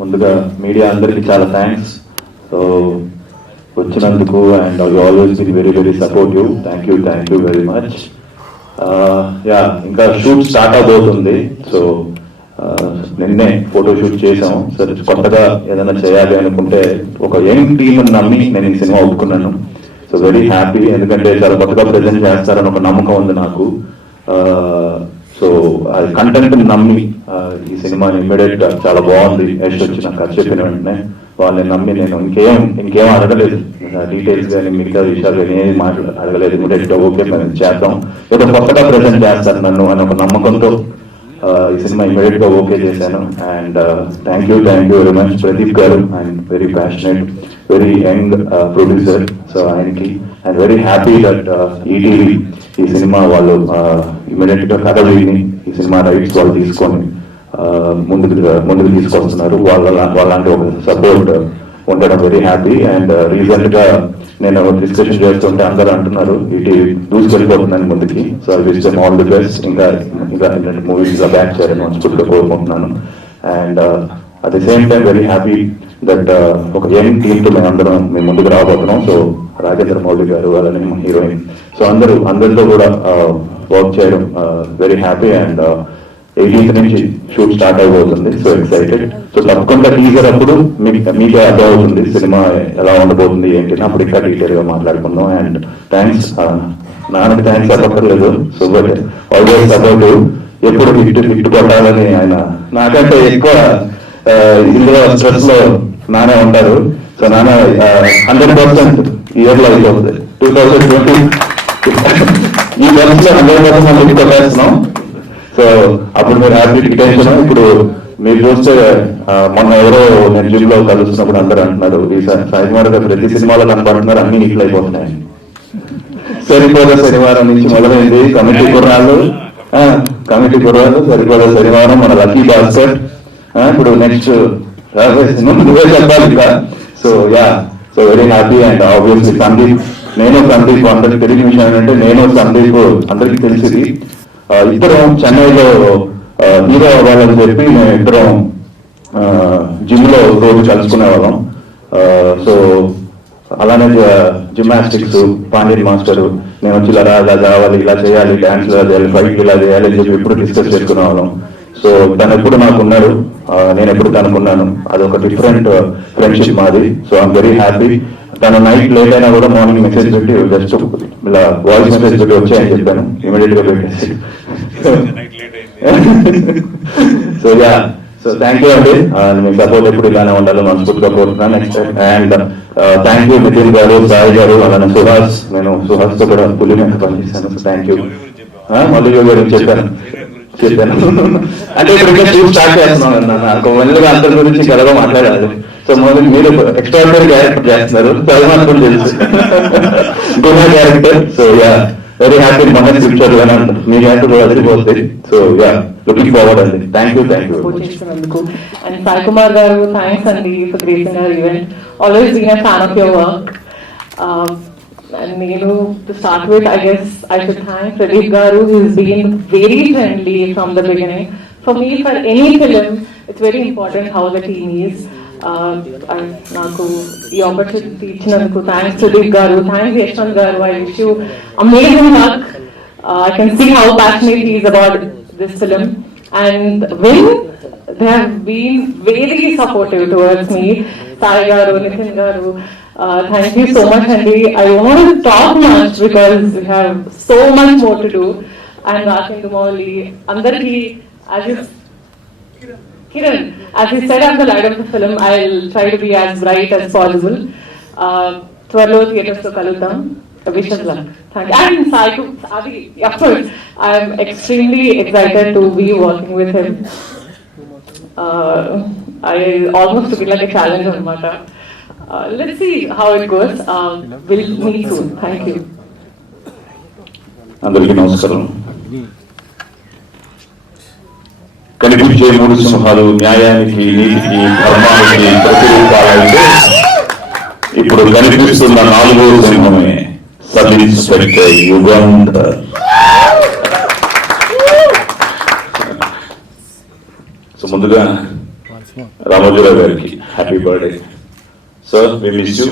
ముందుగా మీడియా అందరికి చాలా థ్యాంక్స్ వచ్చినందుకు and always been very very supportive. Thank you very much. Yeah ఇంకా షూట్ స్టార్ట్ అవబోతుంది. సో నిన్నే ఫోటో షూట్ చేసాం. సరే కొత్తగా ఏదైనా చేయాలి అనుకుంటే ఒక యంగ్ టీమ్ నమ్మి నేను ఈ సినిమా ఒప్పుకున్నాను. సో వెరీ హ్యాపీ, ఎందుకంటే చాలా కొత్తగా ప్రజెంట్ చేస్తారని ఒక నమ్మకం ఉంది నాకు. సో అది కంటెంట్ నమ్మి ఈ సినిమాని ఇమ్మీడియట్ గా చాలా బాగుంది యశ్ వచ్చి నాకు అది చెప్పిన వెంటనే వాళ్ళని నమ్మి నేను ఇంకేం అడగలేదు, డీటెయిల్స్ కానీ మిగతా విషయాలు కానీ ఏం అడగలేదు. ఇమ్మీడియట్ గా ఓకే మేము చేద్దాం, ఏదో కొత్తగా ప్రజెంట్ చేస్తారు నన్ను అని ఒక నమ్మకంతో ఈ సినిమా ఇమ్మీడియట్ గా ఓకే చేశాను. And thank you very much Pradeep garu. And very passionate, very young producer. So ఆయనకి and very happy that ETV ఈ సినిమా వాళ్ళు ఇమ్మీడియట్ గా కథ విని ఈ సినిమా రైట్స్ వాళ్ళు తీసుకొని ముందుకు తీసుకొస్తున్నారు. వాళ్ళంటే ఒక సపోర్ట్ ఉండడం వెరీ హ్యాపీ. అండ్ రీసెంట్ గా నేను డిస్కషన్ చేస్తుంటే అందరూ అంటున్నారు ఇటు దూసుకెళ్ళిపోతున్నాను ముందుకి. So I wish them all the best. ఇంకా మూవీస్ బ్యాక్ చేయాలని మనస్ఫూర్తిగా కోరుకుంటున్నాను. And at the same time very happy that ఒక యంగ్ టీమ్ తో మేము ముందుకు రాబోతున్నాం. సో రాజేంద్ర మౌళి గారు అలానే హీరోయిన్, సో అందరితో కూడా వర్క్ చేయడం వెరీ హ్యాపీ. అండ్ 18th నుంచి షూట్ స్టార్ట్ అయిపోతుంది. So excited. సో తప్పకుండా టీజర్ అప్పుడు మీకే అర్థం అవుతుంది సినిమా ఎలా ఉండబోతుంది ఏంటి, అప్పుడు ఇంకా డీటెయిల్ గా మాట్లాడుకుందాం. అండ్ థ్యాంక్స్ నాన్నకి థ్యాంక్స్ చెప్పక్కర్లేదు. సో బట్ ఆల్వేస్ సపోర్టివ్, ఎప్పుడు హిట్ కొట్టాలని ఆయన నాకంటే ఎక్కువ ఇందులో స్ట్రెస్ లో నానే ఉంటారు. సో నాన్న 100% ఇయర్ లో అయిపోతుంది. 2020 ఈ బస్సులో 100% హిట్ కొట్టేస్తున్నాం. సో అప్పుడు మీరు హ్యాపీ టెన్షన్. ఇప్పుడు మీరు చూస్తే మొన్న ఎవరో నేను జిమ్ లో కలుస్తున్నప్పుడు అందరూ అంటున్నారు ఈ సాయికుమార్ గారు ప్రతి సినిమాలో కనపడుతున్నారు, అన్ని హిట్లు అయిపోతున్నాయి. సరిపోద శనివారం నుంచి మొదలైంది కమిటీ కుర్రాళ్ళు, సరిపోద శనివారం, మన లక్కీ భాస్కర్. ఇప్పుడు నెక్స్ట్ నువ్వే చెప్పాలి ఇంకా. So so very happy. And obviously Sandeep, నేను సందీప్ అందరికి తెలియని విషయం ఏంటంటే నేను సందీప్ అందరికి తెలిసింది ఇద్దరం చెన్నైలో హీరో అవ్వాలని చెప్పి మేము ఇద్దరం జిమ్ లో రోజు కలుసుకునే వాళ్ళం. సో అలానే జిమ్నాస్టిక్స్ పాండ్యన్ మాస్టర్ నేను వచ్చి ఇలా కావాలి, ఇలా చేయాలి, డాన్స్ ఇలా చేయాలి, ఫైట్ ఇలా చేయాలి అని చెప్పి ఎప్పుడు డిస్కస్ చేసుకునే వాళ్ళం. సో తను ఎప్పుడు నాకు ఉన్నాడు, నేను ఎప్పుడు తనకున్నాను. అదొక డిఫరెంట్ ఫ్రెండ్షిప్ మాది. So I'm very happy. తను నైట్ లేట్ అయినా కూడా మార్నింగ్ మెసేజ్ పెట్టి జస్ట్ ఇలా వాయిస్ మెసేజ్ పెట్టి వచ్చాయని చెప్పాను, ఇమీడియట్ గా పెట్టేసి. సో సో థ్యాంక్ యూ అండి. మీ సపోర్ట్ ఎప్పుడు ఇలానే ఉండాలని మనస్ఫూర్తిగా కోరుతున్నాను. Next and thank you Nitin garu, Sai గారు, అలానే సుహాస్. నేను సుహాస్ తో కూడా పులి మీద పనిచేశాను. So thank you. మళ్ళీ గారు చెప్పాను అంటే ఇప్పుడు స్టార్ట్ చేస్తున్నాను నాకు మెల్లగా అందరి గురించి కలగా మాట్లాడాలి. సో మొదలు మీరు ఎక్స్ట్రాడినరీ క్యారెక్టర్ చేస్తున్నారు, సల్మాన్ కూడా తెలుసు Guna character. So very happy. మన ఫ్యూచర్ మీ క్యారెక్టర్ కూడా అదిరిపోతుంది. సో లుకింగ్ ఫార్వర్డ్ అండి. Thank you. And Sai Kumar garu, thanks అండి for gracing our event. Always been a fan of your work. And to start with, I guess I should thank Pradeep Garu, who's been very friendly from the beginning. For me, for any film, it's very important how the team is. Naku ee opportunity ichinanduku thanks Pradeep Garu, thanks Yashwant Garu. I wish you amazing luck. I can see how passionate he is about this film, and when they have been very supportive towards me, Sai Garu, Nitin Garu. Thank you so much, Andy. I don't want to talk much because we have so much more to do. And Rakendu Mauli, Andarki, as you, Kiran, as he said at the light of the film, I'll try to be as bright as possible. Twarlo theatres to Kalutam. Wish us luck. Thank you. And Sai, of course, I'm extremely excited to be working with him. I almost took it like a challenge on Mata. Let's see how it goes. We'll meet soon. Thank you. అందరికీ నమస్కారం. కనిపించే మూడు సింహాలు న్యాయానికి, నీతికి, ధర్మానికి ప్రతిరూపాలైతే ఇప్పుడు కనిపిస్తున్న 4వ సింహమే సబ్ ఇన్స్పెక్టర్ యుగంధర్. సో ముందుగా రామోజీరావు గారికి happy birthday sir. We miss you,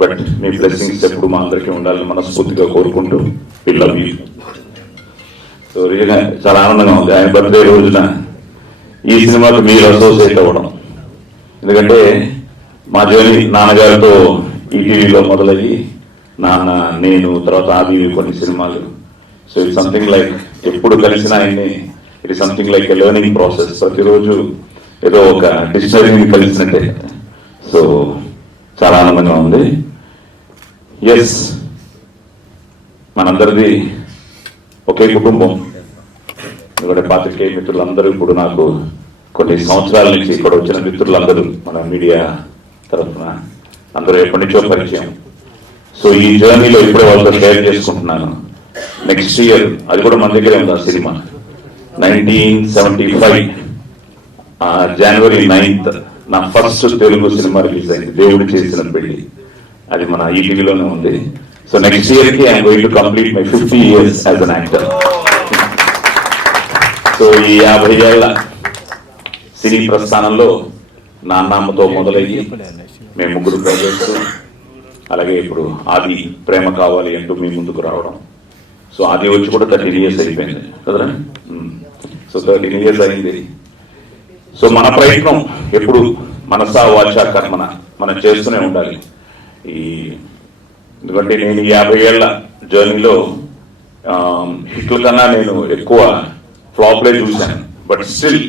but me blessings ఎప్పుడు మా అందరికీ ఉండాలని మనస్ఫూర్తిగా కోరుకుంటూ వి లవ్ యూ. సో రియల్గా చాలా ఆనందంగా ఉంది ఆయన బర్త్డే రోజున ఈ సినిమాకు మీరు అసోసియేట్ అవ్వడం. ఎందుకంటే మా జర్నీ నాన్నగారితో ఈటీవీలో మొదలయ్యి నాన్న, నేను, తర్వాత ఆది కొన్ని సినిమాలు. సో ఇట్ సంథింగ్ లైక్ ఎప్పుడు కలిసిన ఆయన్ని it is something like a learning process. ప్రతిరోజు ఏదో ఒక డిక్షనరీని కలిసినట్టే. సో చాలా ఆనందంగా ఉంది. ఎస్, మనందరిది ఒకే కుటుంబం. ఎందుకంటే పాత్రికేయ మిత్రులందరూ ఇప్పుడు నాకు కొన్ని సంవత్సరాల నుంచి ఇక్కడ వచ్చిన మిత్రులందరూ మన మీడియా తరఫున అందరూ ఎప్పటి నుంచో పరిచయం. సో ఈ జర్నీలో ఇప్పుడే వాళ్ళతో షేర్ చేసుకుంటున్నాను. నెక్స్ట్ ఇయర్ అది కూడా మన దగ్గరే ఉంది ఆ సినిమా. 1975 January 9th నా ఫస్ట్ తెలుగు సినిమా రిలీజ్ అయింది, దేవుడు చేసిన పెళ్లి. అది మన ఈటీవీలోనే ఉంది. సో నెక్స్ట్ ఇయర్ కి I'm going to complete my 50 years as an actor. So ఈ 50 ఏళ్ల సినీ ప్రస్థానంలో నాన్నమ్మతో మొదలయ్యి మేము ముగ్గురు బ్రదర్స్, అలాగే ఇప్పుడు ఆది ప్రేమ కావాలి అంటూ మీ ముందుకు రావడం. సో ఆది వచ్చి కూడా 13 years అయిపోయింది కదరా. సో 13 years అయింది. సో మన ప్రయత్నం ఎప్పుడు మనసా వాచా కర్మన మనం చేస్తూనే ఉండాలి. ఎందుకంటే నేను 50 ఏళ్ల జర్నీలో హిట్ల కన్నా నేను ఎక్కువ ఫ్లాప్లే చూశాను. But still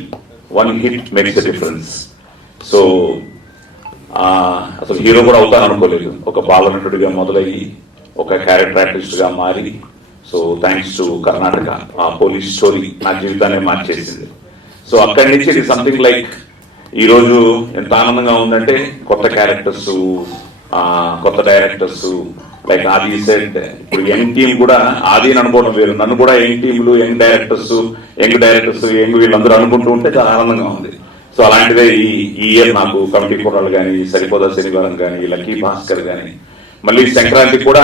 one hit makes a difference. So అసలు హీరో కూడా అవుతాను అనుకోలేదు. ఒక బాలనటుడిగా మొదలయ్యి ఒక క్యారెక్టర్ ఆర్టిస్ట్ గా మారి, సో థ్యాంక్స్ టు కర్ణాటక ఆ పోలీస్ స్టోరీ నా జీవితాన్ని మార్చేసింది. సో అక్కడి నుంచి ఇది సంథింగ్ లైక్ ఈ రోజు ఎంత ఆనందంగా ఉందంటే కొత్త క్యారెక్టర్స్, కొత్త డైరెక్టర్స్ లైక్ ఆది సెడ్. ఇప్పుడు యంగ్ టీమ్ కూడా ఆది అని అనుకోవడం వేరు, నన్ను కూడా యంగ్ టీంలు, యంగ్ డైరెక్టర్స్, యంగ్ వీళ్ళందరూ అనుకుంటూ ఉంటే చాలా ఆనందంగా ఉంది. సో అలాంటిదే ఈ ఇయర్ నాకు కమిటీ కూరలు కానీ, సరిపోదా శనివారం కానీ, లక్కీ భాస్కర్ కానీ, మళ్ళీ సంక్రాంతికి కూడా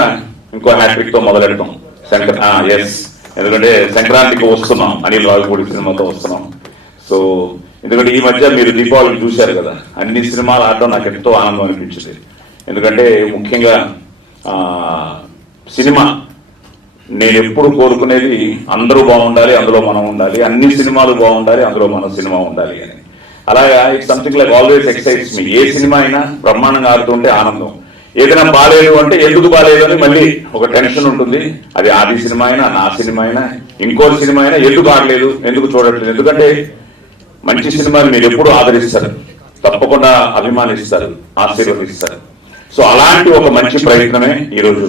ఇంకో హ్యాట్రిక్ తో మొదలెడతాం. ఎస్, ఎందుకంటే సంక్రాంతికి వస్తున్నాం, అనిల్ రావిపూడి సినిమాతో వస్తున్నాం. సో ఎందుకంటే ఈ మధ్య మీరు దీపావళి చూశారు కదా, అన్ని సినిమాలు ఆడడం నాకు ఎంతో ఆనందం అనిపించింది. ఎందుకంటే ముఖ్యంగా సినిమా నేను ఎప్పుడు కోరుకునేది అందరూ బాగుండాలి, అందులో మనం ఉండాలి, అన్ని సినిమాలు బాగుండాలి, అందులో మన సినిమా ఉండాలి అని. అలాగా it's something like always excites me. A cinema అయినా బ్రహ్మాండంగా ఆడుతుంటే ఆనందం, ఏదైనా బాగాలేదు అంటే ఎందుకు బాగాలేదు అని మళ్ళీ ఒక టెన్షన్ ఉంటుంది. అది ఆది సినిమా అయినా, నా సినిమా అయినా, ఇంకో సినిమా అయినా ఎందుకు ఆడలేదు, ఎందుకు చూడట్లేదు. ఎందుకంటే మంచి సినిమాలు మీరు ఎప్పుడు ఆదరిస్తారు, తప్పకుండా అభిమానిస్తారు, ఆశీర్వదిస్తారు. సో అలాంటి ఒక మంచి ప్రయత్నమే ఈరోజు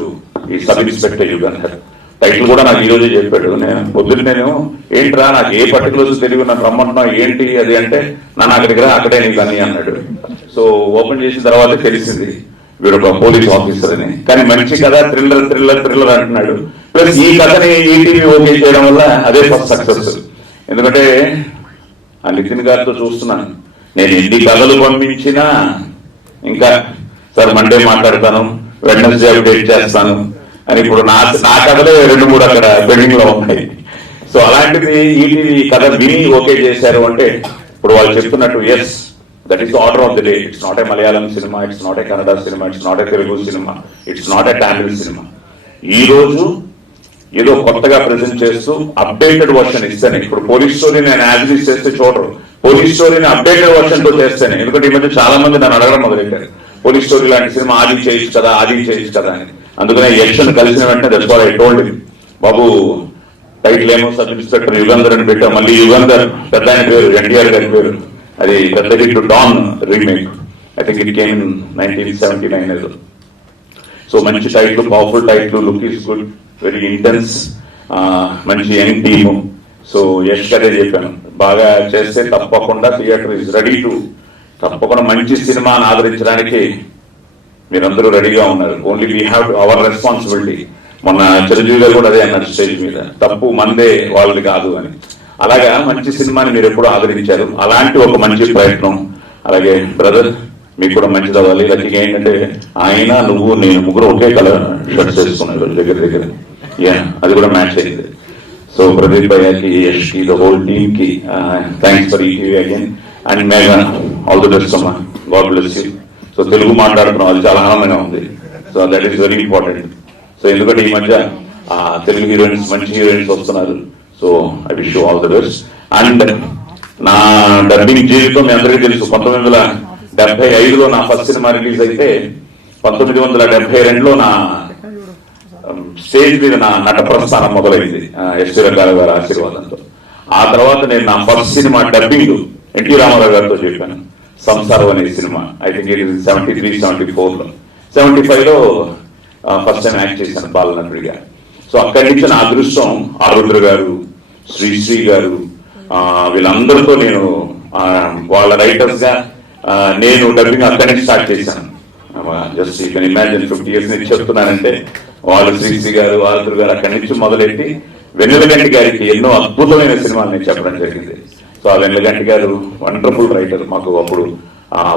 ఈ సబ్ ఇన్స్పెక్టర్ యుగంధర్. టైటిల్ కూడా నాకు ఈ రోజు చెప్పాడు. నేను ఏంట్రా నాకు ఏ పర్టికులర్స్ తెలియదు, నన్ను రమ్మంటున్నా ఏంటి అది అంటే, నన్ను అక్కడికి రా, అక్కడే నీకు అని అన్నాడు. సో ఓపెన్ చేసిన తర్వాత తెలిసింది వీడు ఒక పోలీస్ ఆఫీసర్ అని. కానీ మంచి కథ, థ్రిల్లర్ అంటున్నాడు. ప్లస్ ఈ కథని ఈటీవీ ఓకే చేయడం వల్ల అదే ఫస్ట్ సక్సెస్. ఎందుకంటే ఆ నితిన్ గారితో చూస్తున్నాను, నేను ఎన్ని కథలు పంపించినా ఇంకా సార్ మండే మాట్లాడతాను, వెడ్నెస్డే అప్డేట్ చేస్తాను అని ఇప్పుడు నా కథలే 2-3 అక్కడ పెండింగ్ లో ఉన్నాయి. సో అలాంటిది ఈటీవీ కథ విని ఓకే చేశారు అంటే ఇప్పుడు వాళ్ళు చెప్తున్నట్టు yes, that is the order of the day. It's not a Malayalam cinema, it's not a Kannada cinema, it's not a Telugu cinema, it's not a Tamil cinema. ఈ రోజు ఏదో కొత్తగా ప్రెజెంట్ చేస్తూ అప్డేటెడ్ వర్షన్ ఇస్తాను. ఇప్పుడు పోలీస్ స్టోరీ నేను యాజ్ ఇస్ చేస్తే చూడరు, పోలీస్ స్టోరీని అప్డేటెడ్ వర్షన్ తో చేస్తాను. ఎందుకంటే ఈ మధ్య చాలా మంది నన్ను అడగడం మొదలెట్టారు, పోలీస్ స్టోరీ లాంటి సినిమా ఆది చేయొచ్చు కదా అని. అందుకనే ఎలక్షన్ కలిసిన వెంటనే that's what I told him, Babu title ఏమో సబ్ ఇన్స్పెక్టర్ యుగంధర్ అని పెట్టాం. మళ్ళీ యుగంధర్ పెద్ద ఆయన పేరు ఎన్టీఆర్ గారి పేరు, అది పెద్ద hit Don remake. I think it came in 1979. So మంచి title, powerful title, look is good, very intense, మంచి యంగ్ టీమ్. సో యష్ గారే చెప్పాను, బాగా చేస్తే తప్పకుండా థియేటర్ ఇస్ రెడీ టు, తప్పకుండా మంచి సినిమాని ఆదరించడానికి మీరందరూ రెడీగా ఉన్నారు. Only we have our responsibility. మొన్న చిరంజీవి గారు కూడా అదే అన్నారు స్టేజ్ మీద, తప్పు మందే వాళ్ళది కాదు అని. అలాగా మంచి సినిమాని మీరు ఎప్పుడు ఆదరించారు, అలాంటి ఒక మంచి ప్రయత్నం. అలాగే బ్రదర్ మీకు కూడా మంచిది అవ్వాలి. లక్కీగా ఏంటంటే ఆయన నువ్వు నేను ముగ్గురు ఒకే కలర్ షర్ట్స్ వేసుకున్నారు దగ్గర అది కూడా మ్యాచ్ అయింది. సో ప్రదీప్ భయ్యాకి, యష్కి, ద హోల్ టీమ్ కి thanks for ETV again and Megha all the best అమ్మా, God bless you. So Telugu మాట్లాడుతున్నాం, అది చాలా ఆనందంగా ఉంది. So that is very important. So ఎందుకంటే ఈ మధ్య తెలుగు హీరోయిన్స్ మంచి హీరోయిన్స్ వస్తున్నారు. So I wish you all the best. And నా డబ్బింగ్ జీవితం మీ అందరికీ తెలుసు. 1975లో నా ఫస్ట్ సినిమా రిలీజ్ అయితే 1972లో నా స్టేజ్ మీద నా నట ప్రస్థానం మొదలైంది ఎస్టీ రంగారావు గారి ఆశీర్వాదంతో. ఆ తర్వాత నేను నా first cinema dubbing NT Rama Rao గారితో చెప్పాను, సంసారం అనే సినిమా. ఐ థింక్ ఇది 73, 74లో 75లో ఫస్ట్ టైం యాక్ట్ చేశాను బాలనటుడిగా. సో అక్కడి నుంచి నా అదృష్టం ఆరుద్ర గారు, శ్రీశ్రీ గారు వీళ్ళందరితో నేను వాళ్ళ రైటర్స్ గా నేను డబ్బింగ్ అక్కడి నుంచి స్టార్ట్ చేశాను. Just you can imagine 50 years నుంచి చెప్తున్నానంటే వాళ్ళు శ్రీశ్రీ గారు, ఆరుద్ర గారు అక్కడి నుంచి మొదలెట్టి వెన్నెలగంటి గారికి ఎన్నో అద్భుతమైన సినిమాలు నేను చెప్పడం జరిగింది. సో ఆ వెన్నెలగంటి గారు వండర్ఫుల్ రైటర్. మాకు అప్పుడు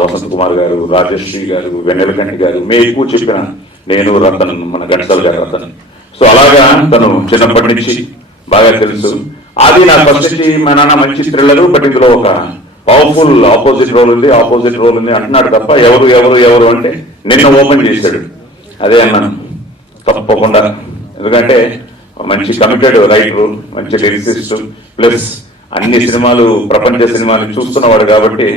వసంత్ కుమార్ గారు, రాజశ్రీ గారు, వెన్నెలగంటి గారు, మేము ఎక్కువ చెప్పిన నేను రతన్, మన ఘంటసాల గారు రతన్. సో అలాగా తను చిన్నప్పటి నుంచి బాగా తెలుసు. అది నా ఫస్ట్ నుంచి మా నాన్న మంచి థ్రిల్లర్, బట్ ఇందులో ఒక పవర్ఫుల్ ఆపోజిట్ రోల్ ఉంది అంటున్నాడు తప్ప ఎవరు ఎవరు ఎవరు అంటే నిన్న ఓపెన్ చేశాడు. అదే అన్నాను తప్పకుండా, ఎందుకంటే మంచి కమిటెడ్ రైటర్, మంచి లిరిసిస్ట్, ప్లస్ అన్ని సినిమాలు ప్రపంచ సినిమాలు చూస్తున్నవాడు కాబట్టి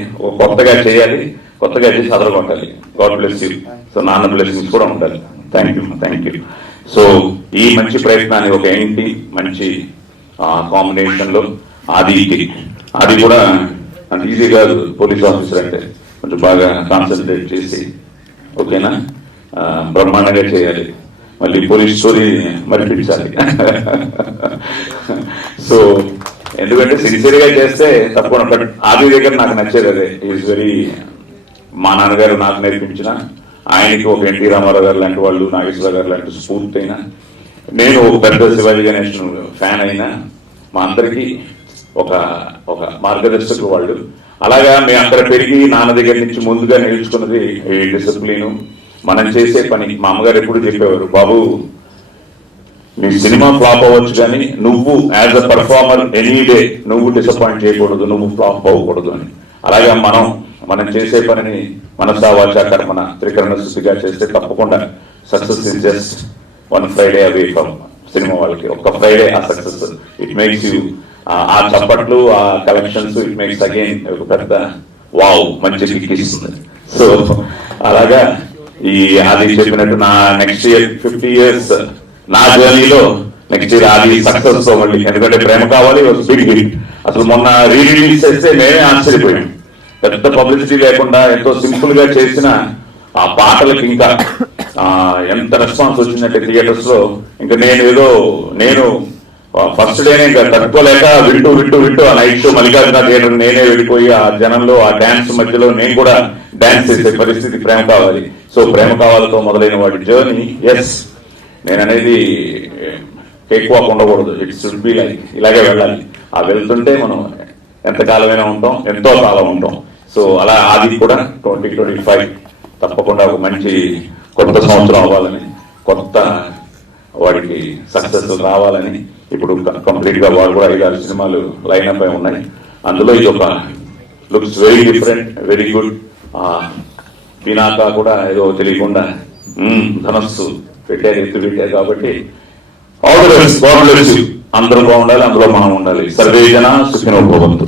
కొత్తగా చేయాలి, కొత్తగా చేసి అదరగొట్టాలి. God bless you. సో నాన్న బ్లెస్సింగ్స్ కూడా ఉండాలి. Thank you. సో ఈ మంచి ప్రయత్నాన్ని ఒక ఏంటి మంచి కాంబినేషన్ లో అది కూడా అంత ఈజీ కాదు. పోలీస్ ఆఫీసర్ అంటే కొంచెం బాగా కాన్సన్ట్రేట్ చేసి ఓకేనా బ్రహ్మాండంగా చేయాలి. మళ్ళీ పోలీస్ స్టోరీ మరిపించాలి. సో ఎందుకంటే సిన్సియర్ గా చేస్తే తప్పకుండా. ఆది దగ్గర నాకు నచ్చేది అదే. ఈజ్ వెరీ, మా నాన్నగారు నాకు నేర్పించిన, ఆయనకి ఒక ఎన్టీ రామారావు గారు లాంటి వాళ్ళు, నాగేశ్వర గారు లాంటి స్ఫూర్తి అయినా, నేను ఒక పెద్ద శివాజీ గణేష్ ఫ్యాన్ అయినా, మా అందరికీ ఒక ఒక మార్గదర్శకులు వాళ్ళు. అలాగా మేము అక్కడ పెరిగి నాన్న దగ్గర నుంచి ముందుగా నేర్చుకున్నది ఈ డిసిప్లిన్, మనం చేసే పని. మా అమ్మగారు ఎప్పుడు చెప్పేవారు, బాబు నీ సినిమా ఫ్లాప్ అవ్వచ్చు కానీ నువ్వు as a performer any day నువ్వు డిసప్పాయింట్ చేయకూడదు, నువ్వు ఫ్లాప్ అవ్వకూడదు అని. అలాగే మనం చేసే పనిని మనసా వాచా కర్మణ త్రికరణ శుద్ధిగా చేస్తే తప్పకుండా success is just 1 Friday away from cinema వాళ్ళకి. ఒక్క ఫ్రైడే ఆ సక్సెస్ ఇట్ మేక్స్ యూ, ఆ చప్పట్లు, ఆ కలెక్షన్స్, ఇట్ మేక్స్ అగైన్ ఒక పెద్ద వావ్, మంచి కిక్ ఇస్తుంది. సో అలాగా ఈ ఆది చెప్పినట్టు నా నెక్స్ట్ ఇయర్ 50 years నా జర్నీలో నెక్స్ట్ ఇయర్ ఆది సక్సెస్ తో మళ్ళీ, ఎందుకంటే ప్రేమ కావాలి బిగ్ హిట్. అసలు మొన్న రిలీజ్ చేస్తే మేమే ఆశ్చర్యపోయాం. పెద్ద పబ్లిసిటీ లేకుండా ఎంతో సింపుల్ గా చేసిన ఆ పాటలకి ఇంకా ఎంత రెస్పాన్స్ వచ్చిందంటే థియేటర్స్ లో. ఇంకా నేను ఫస్ట్ డేనే ఇంకా తట్టుకోలేక వింటూ ఆ నైట్ షో మల్లికార్జున థియేటర్ నేనే వెళ్ళిపోయి ఆ జనంలో ఆ డాన్స్ మధ్యలో నేను కూడా డాన్స్ చేసే పరిస్థితి ప్రేమ కావాలి. సో ప్రేమ కావాలతో మొదలైన వాటి జర్నీ. ఎస్, నేను అనేది కేక్ వాక్ ఉండకూడదు, ఇట్ షుడ్ బి లైక్ ఇలాగే వెళ్ళాలి. ఆ వెళ్తుంటే మనం ఎంతకాలమైనా ఉంటాం, ఎంతో కాలం ఉంటాం. సో అలా ఆది కూడా 2025 తప్పకుండా ఒక మంచి కొత్త సంవత్సరం అవ్వాలని, కొత్త వాడికి సక్సెస్ రావాలని. ఇప్పుడు కంప్లీట్ గా వాడు కూడా 5-6 సినిమాలు లైన్ అప్ అయి ఉన్నాయి. అందులో ఇది ఒక looks very different, very good. Pinaka కూడా ఏదో తెలియకుండా ధనస్సు పెట్టారు కాబట్టి all the best. God bless you. అందరూ బాగుండాలి, అందులో మనం ఉండాలి. సర్వే జన సుఖినో భవంతు.